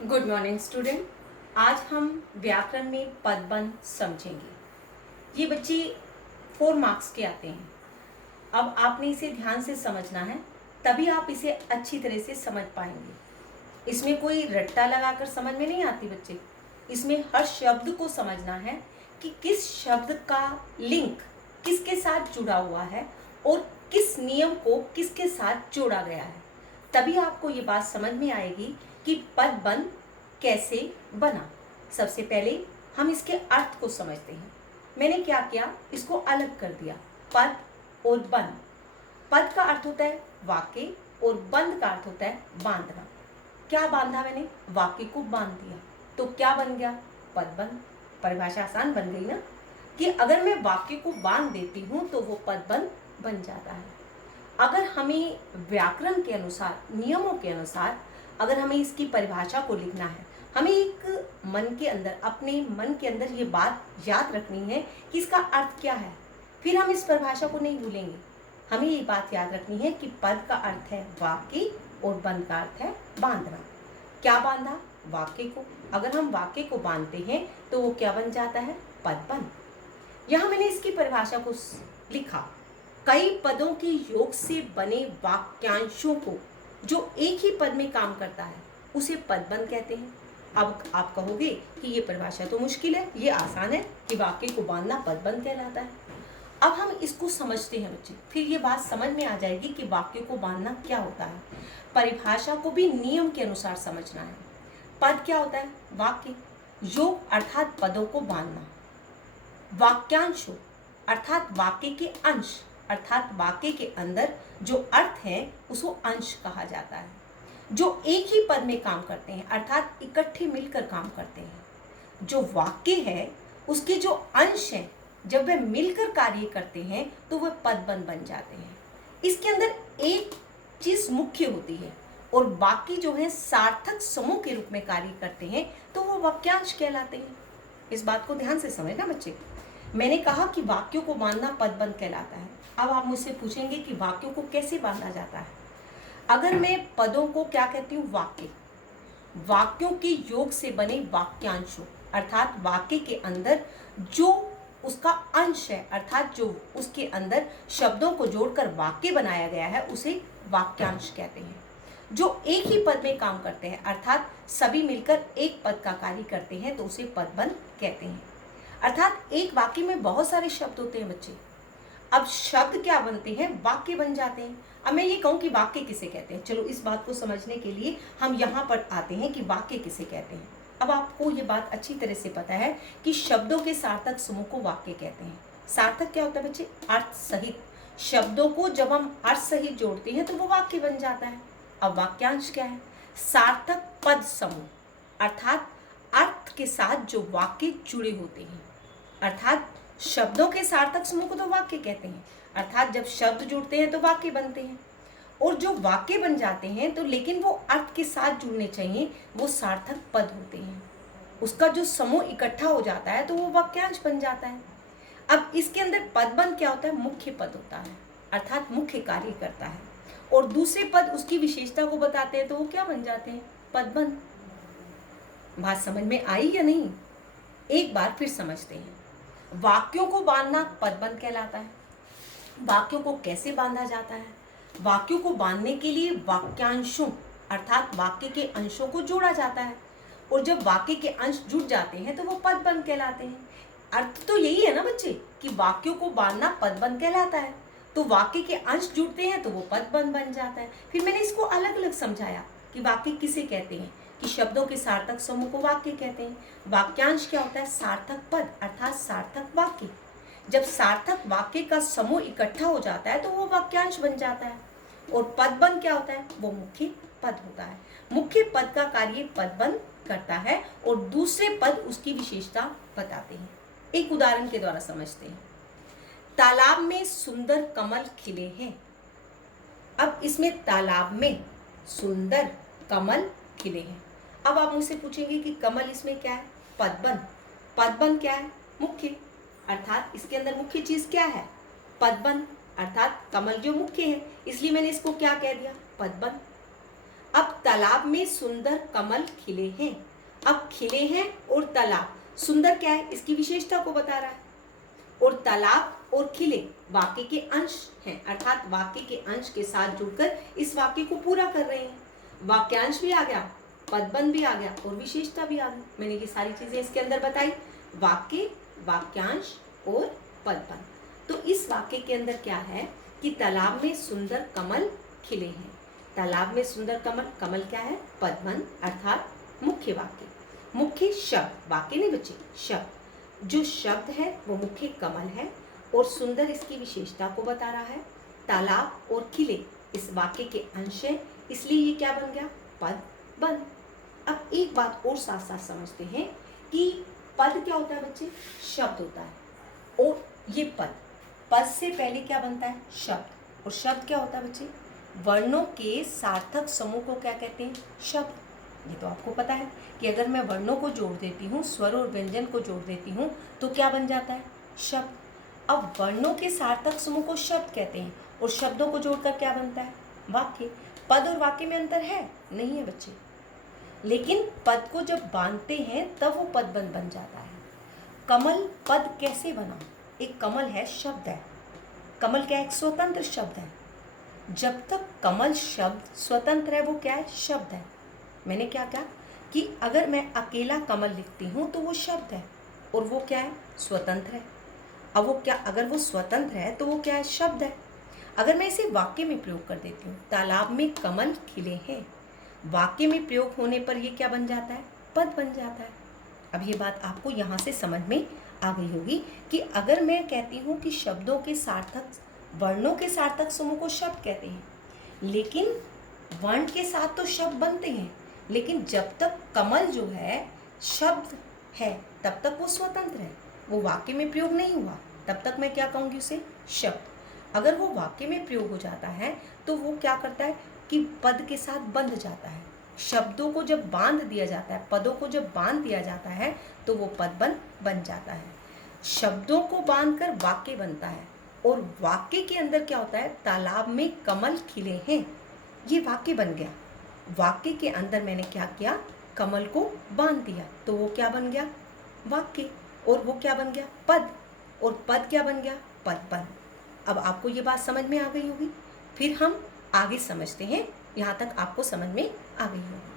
Good morning student. आज हम व्याकरण में पदबंध समझेंगे। ये बच्चे 4 मार्क्स के आते हैं। अब आपने इसे ध्यान से समझना है, तभी आप इसे अच्छी तरह से समझ पाएंगे। इसमें कोई रट्टा लगाकर समझ में नहीं आती बच्चे। इसमें हर शब्द को समझना है कि किस शब्द का लिंक किसके साथ जुड़ा हुआ है और किस नियम को किसके साथ जोड़ा गया है। तभी आपको ये बात समझ में आएगी कि पदबंध कैसे बना। सबसे पहले हम इसके अर्थ को समझते हैं। मैंने क्या किया, इसको अलग कर दिया, पद और बंध। पद का अर्थ होता है वाक्य और बंध का अर्थ होता है बांधना। क्या बांधा मैंने? वाक्य को बांध दिया, तो क्या बन गया? पदबंध। परिभाषा आसान बन गई ना, कि अगर मैं वाक्य को बांध देती हूं तो वो पदबंध बन जाता है। अगर हमें व्याकरण के अनुसार, नियमों के अनुसार अगर हमें इसकी परिभाषा को लिखना है, हमें एक मन के अंदर, अपने मन के अंदर ये बात याद रखनी है कि इसका अर्थ क्या है। फिर हम इस परिभाषा को नहीं भूलेंगे। हमें ये बात याद रखनी है कि पद का अर्थ है वाक्य और बंध का अर्थ है बांधना। क्या बांधा? वाक्य को। अगर हम वाक्य को बांधते हैं तो वो क्या बन जाता है? पदबंध। यहाँ मैंने इसकी परिभाषा को लिखा, कई पदों के योग से बने वाक्यांशों को जो एक ही पद में काम करता है उसे पदबंध कहते हैं। अब आप कहोगे कि ये परिभाषा तो मुश्किल है, ये आसान है कि वाक्य को बांधना पदबंध कहलाता है। अब हम इसको समझते हैं बच्चे, फिर ये बात समझ में आ जाएगी कि वाक्य को बांधना क्या होता है। परिभाषा को भी नियम के अनुसार समझना है। पद क्या होता है? वाक्य। योग अर्थात पदों को बांधना। वाक्यांशों अर्थात वाक्य के अंश, अर्थात वाक्य के अंदर जो अर्थ है उसको अंश कहा जाता है, जो एक ही पद में काम करते हैं, अर्थात इकट्ठे मिलकर काम करते हैं। जो वाक्य है उसके जो अंश हैं, जब वे मिलकर कार्य करते हैं तो वह पदबंध बन जाते हैं। इसके अंदर एक चीज मुख्य होती है और बाकी जो है सार्थक समूह के रूप में कार्य करते हैं, तो वो वाक्यांश कहलाते हैं। इस बात को ध्यान से समझना बच्चे। मैंने कहा कि वाक्यों को बांधना पदबंध कहलाता है। अब आप मुझसे पूछेंगे कि वाक्यों को कैसे बांधा जाता है। अगर मैं पदों को क्या कहती हूँ? वाक्य। वाक्यों के योग से बने वाक्यांशों, अर्थात वाक्य के अंदर जो उसका अंश है, अर्थात जो उसके अंदर शब्दों को जोड़कर वाक्य बनाया गया है उसे वाक्यांश कहते हैं। जो एक ही पद में काम करते हैं, अर्थात सभी मिलकर एक पद का कार्य करते हैं, तो उसे पदबंध कहते हैं। अर्थात एक वाक्य में बहुत सारे शब्द होते हैं बच्चे। अब शब्द क्या बनते हैं? वाक्य बन जाते हैं। अब मैं ये कहूँ कि वाक्य किसे कहते हैं, चलो इस बात को समझने के लिए हम यहाँ पर आते हैं कि वाक्य किसे कहते हैं। अब आपको ये बात अच्छी तरह से पता है कि शब्दों के सार्थक समूह को वाक्य कहते हैं। सार्थक क्या होता है बच्चे? अर्थ सहित। शब्दों को जब हम अर्थ सहित जोड़ते हैं तो वो वाक्य बन जाता है। अब वाक्यांश क्या है? सार्थक पद समूह, अर्थात अर्थ के साथ जो वाक्य जुड़े होते हैं। अर्थात शब्दों के सार्थक समूह को तो वाक्य कहते हैं, अर्थात जब शब्द जुड़ते हैं तो वाक्य बनते हैं। और जो वाक्य बन जाते हैं तो लेकिन वो अर्थ के साथ जुड़ने चाहिए, वो सार्थक पद होते हैं। उसका जो समूह इकट्ठा हो जाता है तो वो वाक्यांश बन जाता है। अब इसके अंदर पदबंध क्या होता है? मुख्य पद होता है, अर्थात मुख्य कार्य करता है, और दूसरे पद उसकी विशेषता को बताते हैं, तो वो क्या बन जाते हैं? पदबंध। बात समझ में आई या नहीं? एक बार फिर समझते हैं। वाक्यों को बांधना पदबंध कहलाता है। वाक्यों को कैसे बांधा जाता है? वाक्यों को बांधने के लिए वाक्यांशों, अर्थात वाक्य के अंशों को जोड़ा जाता है, और जब वाक्य के अंश जुड़ जाते हैं तो वो पदबंध कहलाते हैं। अर्थ तो यही है ना बच्चे कि वाक्यों को बांधना पदबंध कहलाता है, तो वाक्य के अंश जुड़ते हैं तो वो पदबंध बन जाता है। फिर मैंने इसको अलग अलग समझाया कि वाक्य किसे कहते हैं, कि शब्दों के सार्थक समूह को वाक्य कहते हैं। वाक्यांश क्या होता है? सार्थक पद, अर्थात सार्थक वाक्य। जब सार्थक वाक्य का समूह इकट्ठा हो जाता है तो वो वाक्यांश बन जाता है। और पदबंध क्या होता है? वो मुख्य पद होता है। मुख्य पद का कार्य पदबंध करता है और दूसरे पद उसकी विशेषता बताते हैं। एक उदाहरण के द्वारा समझते हैं। तालाब में सुंदर कमल खिले हैं। अब इसमें तालाब में सुंदर कमल खिले हैं। अब आप मुझसे पूछेंगे कि कमल इसमें क्या है? पदबंध। पदबंध क्या है? मुख्य, अर्थात इसके अंदर मुख्य चीज क्या है? पदबंध, अर्थात कमल जो मुख्य है, इसलिए मैंने इसको क्या कह दिया? पदबंध। अब तालाब में सुंदर कमल खिले हैं। अब खिले हैं और तालाब, सुंदर क्या है, इसकी विशेषता को बता रहा है। और तालाब और खिले वाक्य के अंश हैं, अर्थात वाक्य के अंश के साथ जुड़कर इस वाक्य को पूरा कर रहे हैं। वाक्यांश भी आ गया, पदबंध भी आ गया और विशेषता भी आ गई। मैंने ये सारी चीजें इसके अंदर बताई, वाक्य, वाक्यांश और पदबंध। तो इस वाक्य के अंदर क्या है कि तालाब में सुंदर कमल खिले हैं। तालाब में सुंदर कमल, कमल क्या है, पदबंध अर्थात मुख्य वाक्य, मुख्य शब्द, वाक्य नहीं बच्चे, शब्द। जो शब्द है वो मुख्य कमल है और सुंदर इसकी विशेषता को बता रहा है। तालाब और खिले इस वाक्य के अंश है, इसलिए ये क्या बन गया, पदबंध। अब एक बात और साथ साथ समझते हैं कि पद क्या होता है बच्चे, शब्द होता है। और ये पद, पद से पहले क्या बनता है, शब्द। और शब्द क्या होता है बच्चे, वर्णों के सार्थक समूह को क्या कहते हैं, शब्द। ये तो आपको पता है कि अगर मैं वर्णों को जोड़ देती हूँ, स्वर और व्यंजन को जोड़ देती हूँ तो क्या बन जाता है, शब्द। अब वर्णों के सार्थक समूह को शब्द कहते हैं और शब्दों को जोड़कर क्या बनता है, वाक्य। पद और वाक्य में अंतर है, नहीं है बच्चे, लेकिन पद को जब बांधते हैं तब वो पदबंध बन जाता है। कमल पद कैसे बना, एक कमल है, शब्द है। कमल क्या है, एक स्वतंत्र शब्द है। जब तक कमल शब्द स्वतंत्र है वो क्या है, शब्द है। मैंने क्या कहा कि अगर मैं अकेला कमल लिखती हूँ तो वो शब्द है और वो क्या है, स्वतंत्र है। अब वो क्या, अगर वो स्वतंत्र है तो वो क्या है, शब्द है। अगर मैं इसे वाक्य में प्रयोग कर देती हूँ, तालाब में कमल खिले हैं, वाक्य में प्रयोग होने पर ये क्या बन जाता है, पद बन जाता है। अब ये बात आपको यहाँ से समझ में आ गई होगी कि अगर मैं कहती हूँ कि शब्दों के सार्थक, वर्णों के सार्थक समूह को शब्द कहते हैं, लेकिन वर्ण के साथ तो शब्द बनते हैं, लेकिन जब तक कमल जो है शब्द है तब तक वो स्वतंत्र है, वो वाक्य में प्रयोग नहीं हुआ, तब तक मैं क्या कहूँगी उसे, शब्द। अगर वो वाक्य में प्रयोग हो जाता है तो वो क्या करता है कि पद के साथ बंध जाता है। शब्दों को जब बांध दिया जाता है, पदों को जब बांध दिया जाता है तो वो पदबंध बन जाता है। शब्दों को बांधकर वाक्य बनता है और वाक्य के अंदर क्या होता है, तालाब में कमल खिले हैं, ये वाक्य बन गया। वाक्य के अंदर मैंने क्या किया, कमल को बांध दिया तो वो क्या बन गया, वाक्य। और वो क्या बन गया, पद। और पद क्या बन गया, पदबंध। अब आपको ये बात समझ में आ गई होगी, फिर हम आगे समझते हैं, यहाँ तक आपको समझ में आ गई होगी।